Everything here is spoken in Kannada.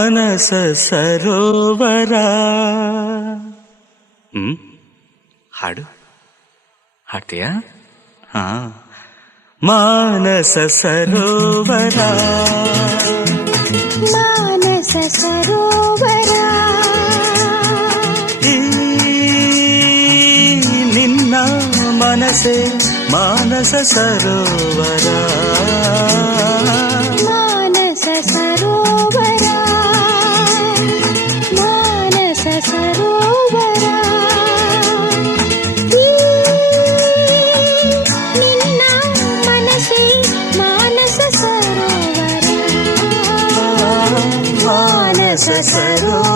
ಮಾನಸ ಸರೋವರ. ಹಾಡು ಹಾಡ್ತೀಯಾ? ಹಾ. ಮಾನಸ ಸರೋವರ, ಮಾನಸ ಸರೋವರ, ಈ ನಿನ್ನ ಮನಸೆ ಮಾನಸ ಸರೋವರ. ಮಾನಸ ಸರೋವರ, ಮಾನಸ ಸರೋವರ, ಈ ನಿನ್ನ ಮನಸೆ ಮಾನಸ ಸರೋವರ, ಮಾನಸ ಸರೋವರ.